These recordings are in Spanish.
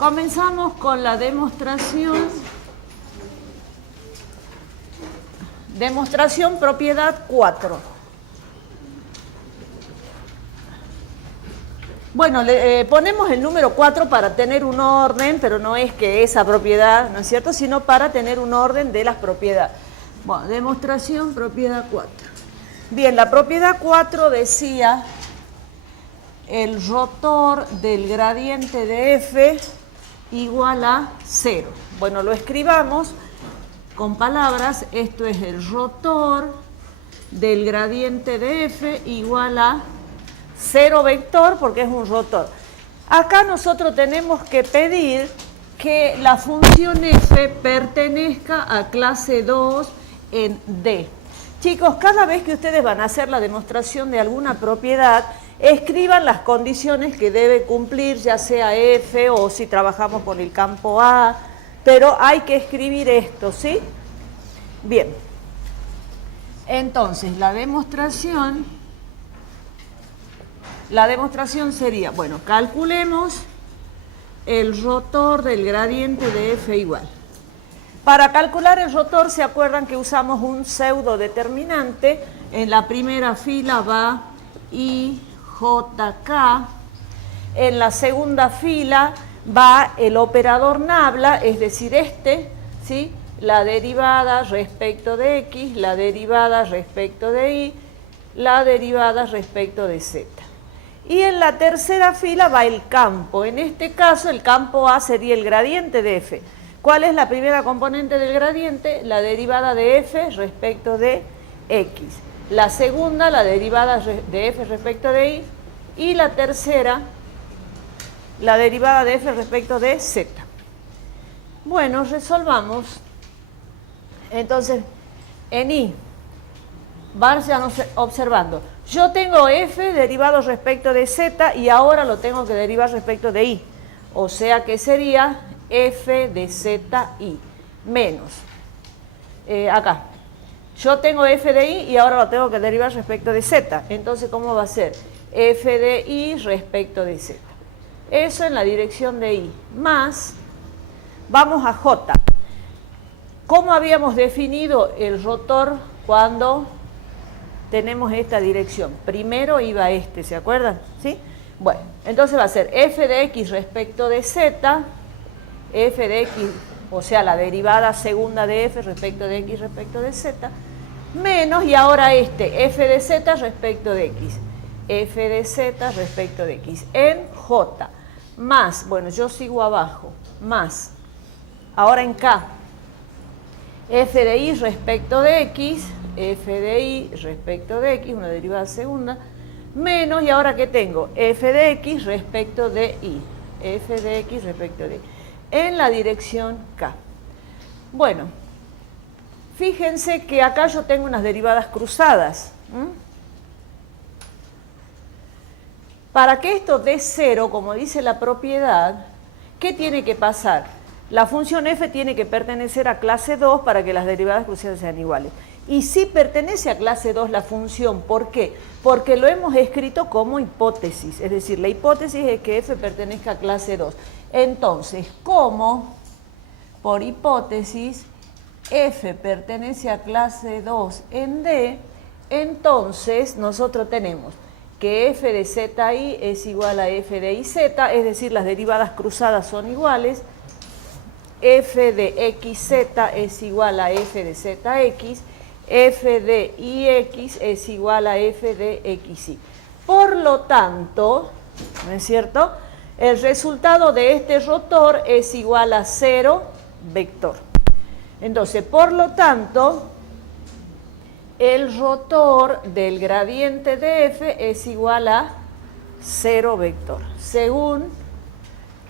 Comenzamos con la demostración. Demostración propiedad 4. Bueno, ponemos el número 4 para tener un orden, pero no es que esa propiedad, ¿no es cierto?, sino para tener un orden de las propiedades. Bueno, demostración propiedad 4. Bien, la propiedad 4 decía el rotor del gradiente de f igual a 0. Bueno, lo escribamos con palabras. Esto es el rotor del gradiente de f igual a 0 vector, porque es un rotor. Acá nosotros tenemos que pedir que la función f pertenezca a clase 2 en D. Chicos, cada vez que ustedes van a hacer la demostración de alguna propiedad, escriban las condiciones que debe cumplir, ya sea f o si trabajamos con el campo A, pero hay que escribir esto, ¿sí? Bien. Entonces, la demostración sería, bueno, calculemos el rotor del gradiente de f igual. Para calcular el rotor, ¿se acuerdan que usamos un pseudo determinante? En la primera fila va I, J, K. En la segunda fila va el operador nabla, es decir, ¿sí? La derivada respecto de X, la derivada respecto de Y, la derivada respecto de Z. Y en la tercera fila va el campo. En este caso, el campo A sería el gradiente de f. ¿Cuál es la primera componente del gradiente? La derivada de f respecto de x. La segunda, la derivada de f respecto de y. Y la tercera, la derivada de f respecto de z. Bueno, resolvamos. Entonces, en y, vayan observando. Yo tengo f derivado respecto de z y ahora lo tengo que derivar respecto de y. O sea que sería f de z i menos. Acá. Yo tengo f de i y ahora lo tengo que derivar respecto de z. Entonces, ¿cómo va a ser? F de i respecto de z. Eso en la dirección de i. Más, vamos a j. ¿Cómo habíamos definido el rotor cuando tenemos esta dirección? Primero iba ¿se acuerdan? ¿Sí? Bueno, entonces va a ser f de x respecto de z, f de x, o sea, la derivada segunda de f respecto de x respecto de z, menos, y ahora f de z respecto de x, f de z respecto de x, en j, más, bueno, yo sigo abajo, más, ahora en k, f de y respecto de x, f de y respecto de x, una derivada segunda, menos, y ahora ¿qué tengo? F de x respecto de y, f de x respecto de y, en la dirección k. Bueno, fíjense que acá yo tengo unas derivadas cruzadas. Para que esto dé 0, como dice la propiedad, ¿qué tiene que pasar? La función f tiene que pertenecer a clase 2 para que las derivadas cruzadas sean iguales. Y si pertenece a clase 2 la función, ¿por qué? Porque lo hemos escrito como hipótesis, es decir, la hipótesis es que f pertenezca a clase 2. Entonces, como por hipótesis f pertenece a clase 2 en D, entonces nosotros tenemos que f de zi es igual a f de iz, es decir, las derivadas cruzadas son iguales, f de xz es igual a f de zx, f de ix es igual a f de xy. Por lo tanto, ¿no es cierto?, el resultado de este rotor es igual a 0 vector. Entonces, por lo tanto, el rotor del gradiente de f es igual a 0 vector, según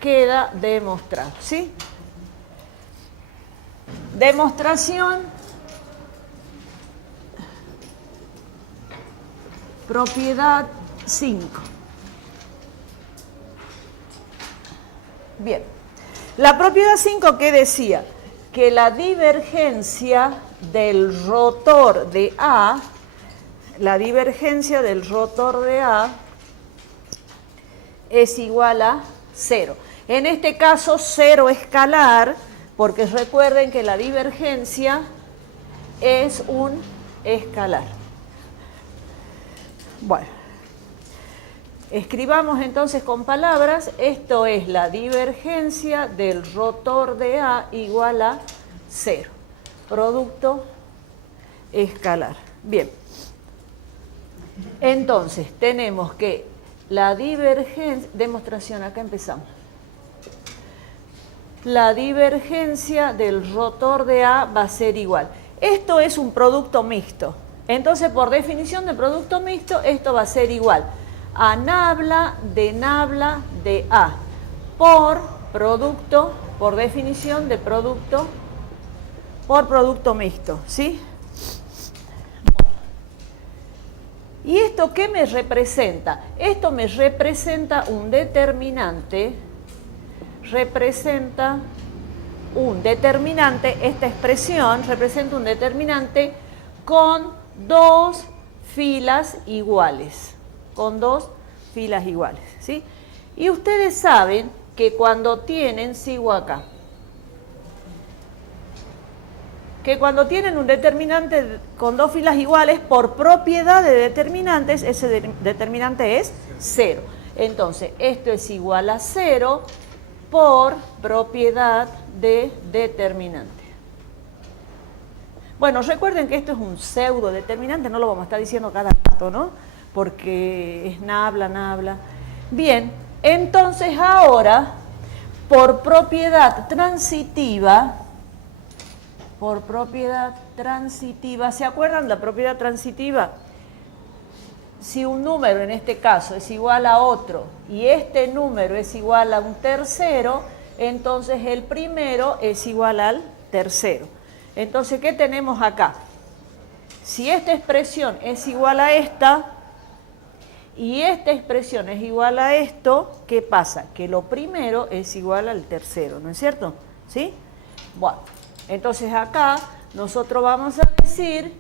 queda demostrado, ¿sí? Demostración propiedad 5. Bien, la propiedad 5, ¿qué decía? Que la divergencia del rotor de A, es igual a 0. En este caso, cero escalar, porque recuerden que la divergencia es un escalar. Bueno, escribamos entonces con palabras, esto es la divergencia del rotor de A igual a 0, producto escalar. Bien, entonces tenemos que la divergencia, demostración, acá empezamos. La divergencia del rotor de A va a ser igual. Esto es un producto mixto. Entonces, por definición de producto mixto, esto va a ser igual a nabla de A por producto, por definición de producto, por producto mixto, ¿sí? ¿Y esto qué me representa? Esto me representa un determinante, esta expresión representa un determinante con dos filas iguales, ¿sí? Y ustedes saben que cuando tienen, sigo acá, que cuando tienen un determinante con dos filas iguales, por propiedad de determinantes, ese determinante es 0. Entonces, esto es igual a 0 por propiedad de determinante. Bueno, recuerden que esto es un pseudo determinante, no lo vamos a estar diciendo cada rato, ¿no? Porque es nabla. Bien, entonces ahora, por propiedad transitiva, ¿se acuerdan la propiedad transitiva? Si un número en este caso es igual a otro y este número es igual a un tercero, entonces el primero es igual al tercero. Entonces, ¿qué tenemos acá? Si esta expresión es igual a esta y esta expresión es igual a esto, ¿qué pasa? Que lo primero es igual al tercero, ¿no es cierto? ¿Sí? Bueno, entonces acá nosotros vamos a decir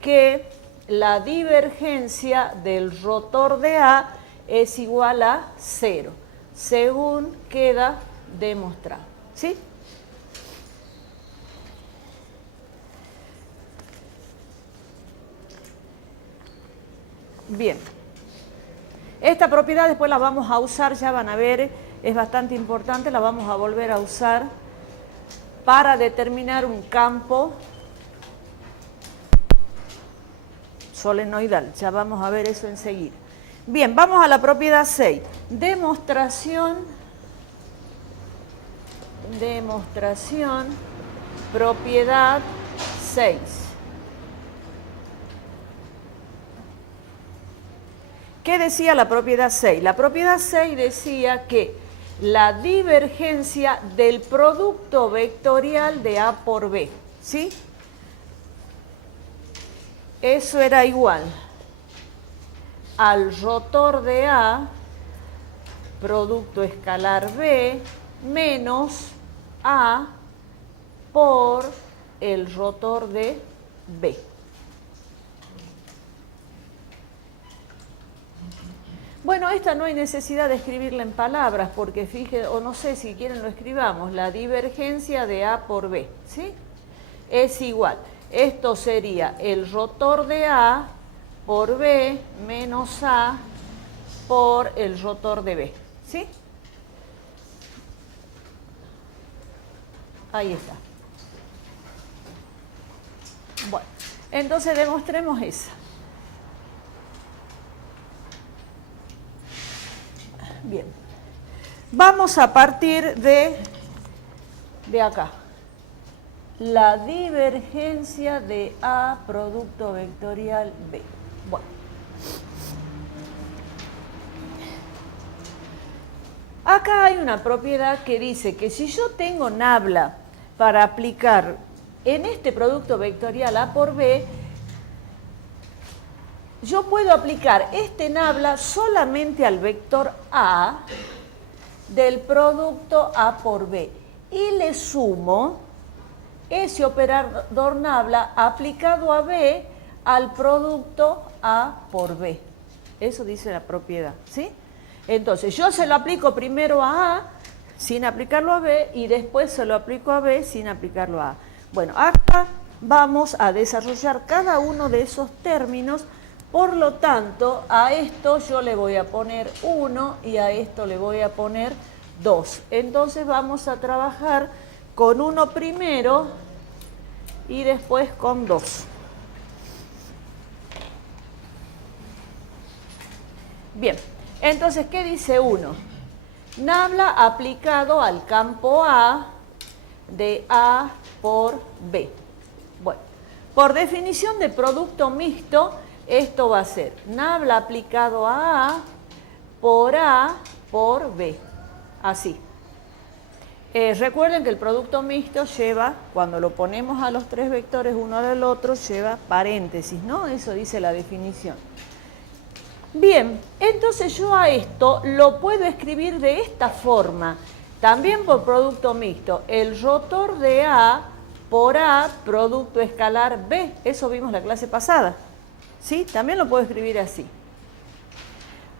que la divergencia del rotor de A es igual a 0, según queda demostrado, ¿sí? Bien, esta propiedad después la vamos a usar, ya van a ver, es bastante importante, la vamos a volver a usar para determinar un campo solenoidal. Ya vamos a ver eso enseguida. Bien, vamos a la propiedad 6. Demostración, propiedad 6. ¿Qué decía la propiedad 6? La propiedad 6 decía que la divergencia del producto vectorial de A por B, ¿sí? Eso era igual al rotor de A, producto escalar B, menos A por el rotor de B. Bueno, esta no hay necesidad de escribirla en palabras, porque fíjense, o no sé si quieren lo escribamos, la divergencia de A por B, ¿sí? Es igual. Esto sería el rotor de A por B menos A por el rotor de B, ¿sí? Ahí está. Bueno, entonces demostremos esa. Bien, vamos a partir de acá. La divergencia de A producto vectorial B. Bueno. Acá hay una propiedad que dice que si yo tengo nabla para aplicar en este producto vectorial A por B, yo puedo aplicar este nabla solamente al vector A del producto A por B y le sumo ese operador nabla aplicado a B al producto A por B. Eso dice la propiedad, ¿sí? Entonces, yo se lo aplico primero a A, sin aplicarlo a B y después se lo aplico a B sin aplicarlo a A. Bueno, acá vamos a desarrollar cada uno de esos términos, por lo tanto, a esto yo le voy a poner 1 y a esto le voy a poner 2. Entonces vamos a trabajar con 1 primero y después con 2. Bien, entonces, ¿qué dice 1? Nabla aplicado al campo A de A por B. Bueno, por definición de producto mixto, esto va a ser nabla aplicado a A por B. Así. Recuerden que el producto mixto lleva, cuando lo ponemos a los tres vectores uno del otro, lleva paréntesis, ¿no? Eso dice la definición. Bien, entonces yo a esto lo puedo escribir de esta forma. También por producto mixto, el rotor de A por A, producto escalar B. Eso vimos la clase pasada. ¿Sí? También lo puedo escribir así.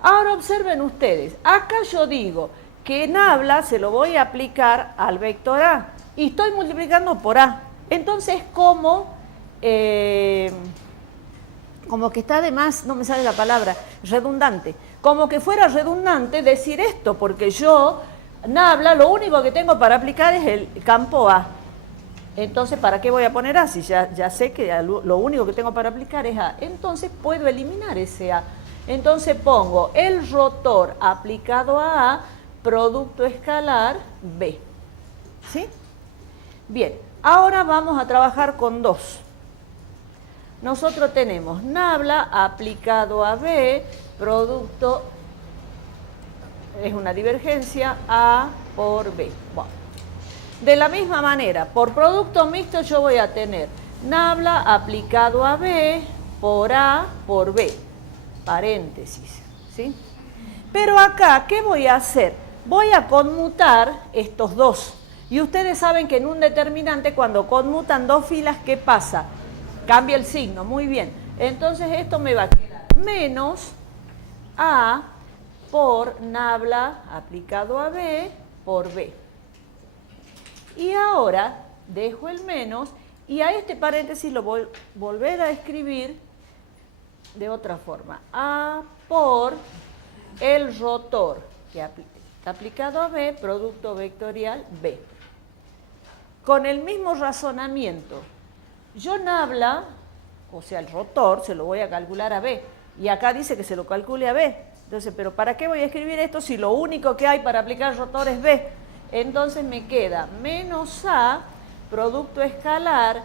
Ahora observen ustedes, acá yo digo que nabla se lo voy a aplicar al vector A y estoy multiplicando por A. Entonces, como que está de más, no me sale la palabra, redundante. Como que fuera redundante decir esto, porque yo, nabla, lo único que tengo para aplicar es el campo A. Entonces, ¿para qué voy a poner A? Si ya sé que lo único que tengo para aplicar es A. Entonces, puedo eliminar ese A. Entonces, pongo el rotor aplicado a A, producto escalar B. ¿Sí? Bien, ahora vamos a trabajar con 2. Nosotros tenemos nabla aplicado a B, producto, es una divergencia, A por B. Bueno. De la misma manera, por producto mixto yo voy a tener nabla aplicado a B por A por B, paréntesis, ¿sí? Pero acá, ¿qué voy a hacer? Voy a conmutar estos dos. Y ustedes saben que en un determinante, cuando conmutan dos filas, ¿qué pasa? Cambia el signo, muy bien. Entonces esto me va a quedar menos A por nabla aplicado a B por B. Y ahora dejo el menos y a este paréntesis lo voy a volver a escribir de otra forma. A por el rotor que está aplicado a B, producto vectorial B. Con el mismo razonamiento, yo nabla, o sea el rotor, se lo voy a calcular a B. Y acá dice que se lo calcule a B. Entonces, ¿pero para qué voy a escribir esto si lo único que hay para aplicar el rotor es B? Entonces me queda menos A, producto escalar,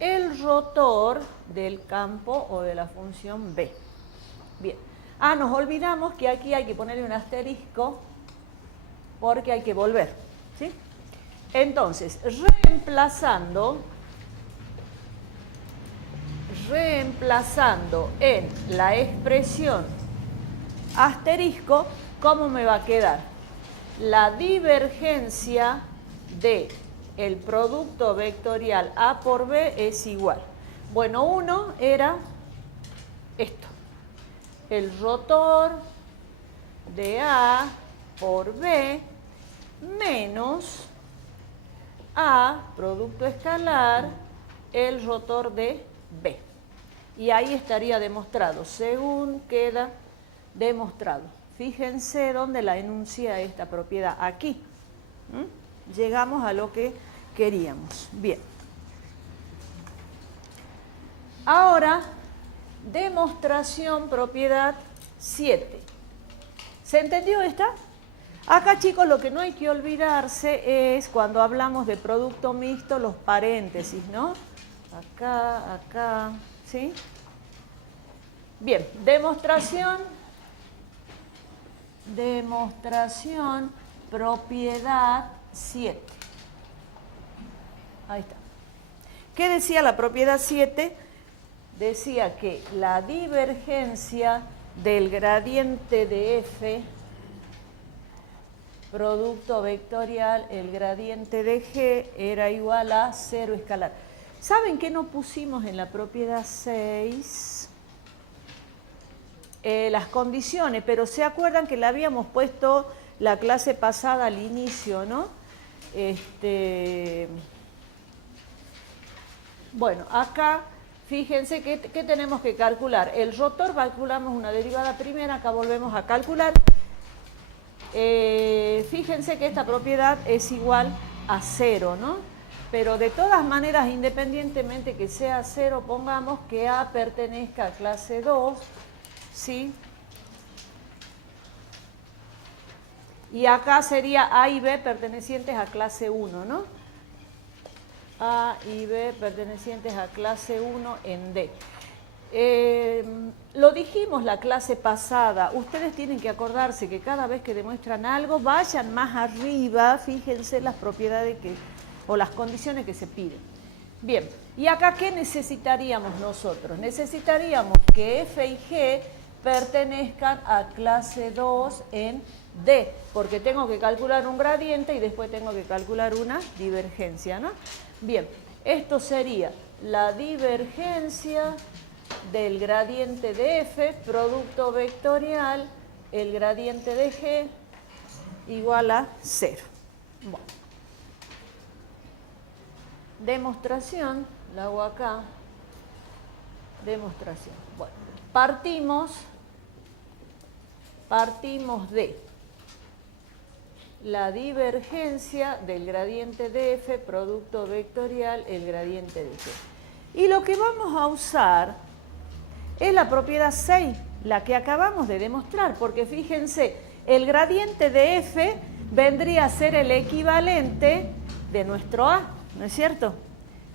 el rotor del campo o de la función B. Bien. Nos olvidamos que aquí hay que ponerle un asterisco porque hay que volver. ¿Sí? Entonces, reemplazando en la expresión asterisco, ¿cómo me va a quedar? La divergencia de el producto vectorial A por B es igual. Bueno, uno era esto. El rotor de A por B menos A, producto escalar, el rotor de B. Y ahí estaría demostrado, según queda demostrado. Fíjense dónde la enuncia esta propiedad, aquí. Llegamos a lo que queríamos. Bien. Ahora, demostración propiedad 7. ¿Se entendió esta? Acá, chicos, lo que no hay que olvidarse es, cuando hablamos de producto mixto, los paréntesis, ¿no? Acá, ¿sí? Bien, demostración, propiedad 7. Ahí está. ¿Qué decía la propiedad 7? Decía que la divergencia del gradiente de F, producto vectorial, el gradiente de G, era igual a 0 escalar. ¿Saben qué no pusimos en la propiedad 6? Las condiciones, pero ¿se acuerdan que le habíamos puesto la clase pasada al inicio, ¿no? Bueno, acá fíjense que tenemos que calcular. El rotor calculamos una derivada primera, acá volvemos a calcular. Fíjense que esta propiedad es igual a 0, ¿no? Pero de todas maneras, independientemente que sea 0, pongamos que A pertenezca a clase 2, ¿sí? Y acá sería A y B pertenecientes a clase 1, ¿no? A y B pertenecientes a clase 1 en D. Lo dijimos la clase pasada, ustedes tienen que acordarse que cada vez que demuestran algo, vayan más arriba, fíjense las propiedades o las condiciones que se piden. Bien, y acá ¿qué necesitaríamos nosotros? Necesitaríamos que F y G pertenezcan a clase 2 en D, porque tengo que calcular un gradiente y después tengo que calcular una divergencia, ¿no? Bien, esto sería la divergencia del gradiente de F, producto vectorial, el gradiente de G, igual a 0. Bueno. Demostración, la hago acá. Demostración. Bueno, partimos de la divergencia del gradiente de F, producto vectorial, el gradiente de G. Y lo que vamos a usar es la propiedad 6, la que acabamos de demostrar, porque fíjense, el gradiente de F vendría a ser el equivalente de nuestro A, ¿no es cierto?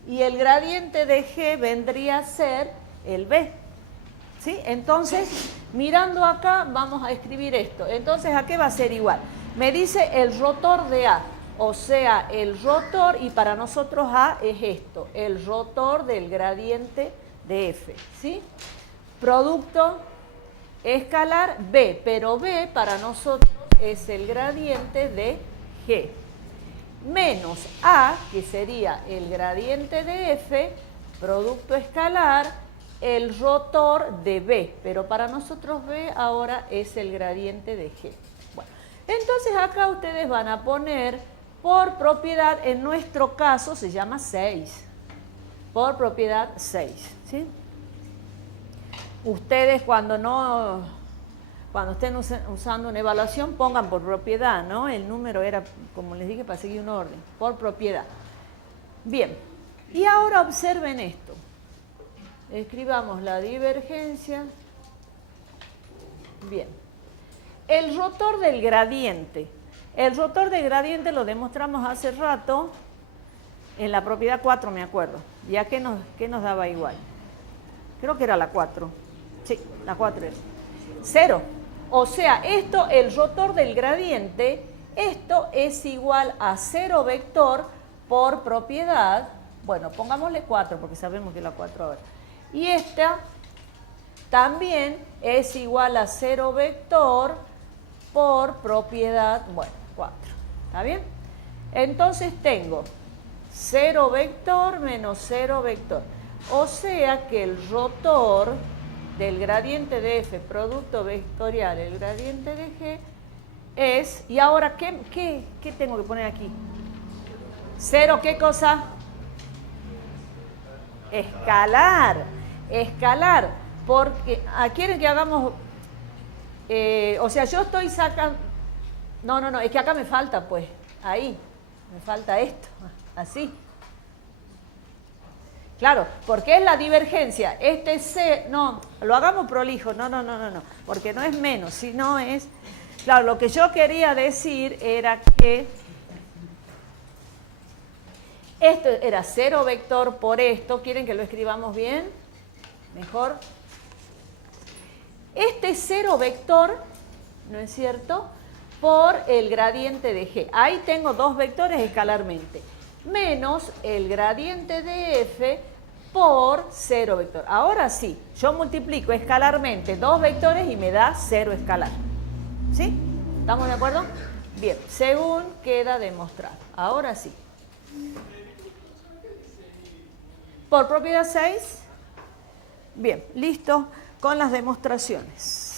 Y el gradiente de G vendría a ser el B, ¿sí? Entonces, mirando acá, vamos a escribir esto. Entonces, ¿a qué va a ser igual? Me dice el rotor de A, o sea, el rotor, y para nosotros A es esto, el rotor del gradiente de F, ¿sí? Producto escalar B, pero B para nosotros es el gradiente de G, menos A, que sería el gradiente de F, producto escalar, el rotor de B, pero para nosotros B ahora es el gradiente de G. Bueno, entonces acá ustedes van a poner por propiedad, en nuestro caso se llama 6, por propiedad 6, ¿sí? Ustedes cuando estén usando una evaluación pongan por propiedad, ¿no? El número era, como les dije, para seguir un orden, por propiedad. Bien, y ahora observen esto. Escribamos la divergencia. Bien. El rotor del gradiente. El rotor del gradiente lo demostramos hace rato en la propiedad 4, me acuerdo. ¿Ya qué nos daba igual? Creo que era la 4. Sí, la 4 es 0. O sea, esto, el rotor del gradiente, esto es igual a 0 vector por propiedad. Bueno, pongámosle 4 porque sabemos que es la 4 ahora. Y esta también es igual a 0 vector por propiedad, bueno, 4. ¿Está bien? Entonces tengo 0 vector menos 0 vector. O sea que el rotor del gradiente de F, producto vectorial, el gradiente de G, es... ¿Y ahora qué tengo que poner aquí? 0, ¿qué cosa? Escalar. Escalar. Porque... ¿quieren que hagamos...? O sea, yo estoy sacando... No, es que acá me falta, pues. Ahí. Me falta esto. Así. Claro, porque es la divergencia. Este C, no, lo hagamos prolijo, no, porque no es menos, sino es... Claro, lo que yo quería decir era que esto era 0 vector por esto. ¿Quieren que lo escribamos bien? Mejor. Este 0 vector, ¿no es cierto?, por el gradiente de G. Ahí tengo dos vectores escalarmente. Menos el gradiente de F por 0 vector. Ahora sí, yo multiplico escalarmente dos vectores y me da 0 escalar. ¿Sí? ¿Estamos de acuerdo? Bien, según queda demostrado. Ahora sí. Por propiedad 6. Bien, listo con las demostraciones.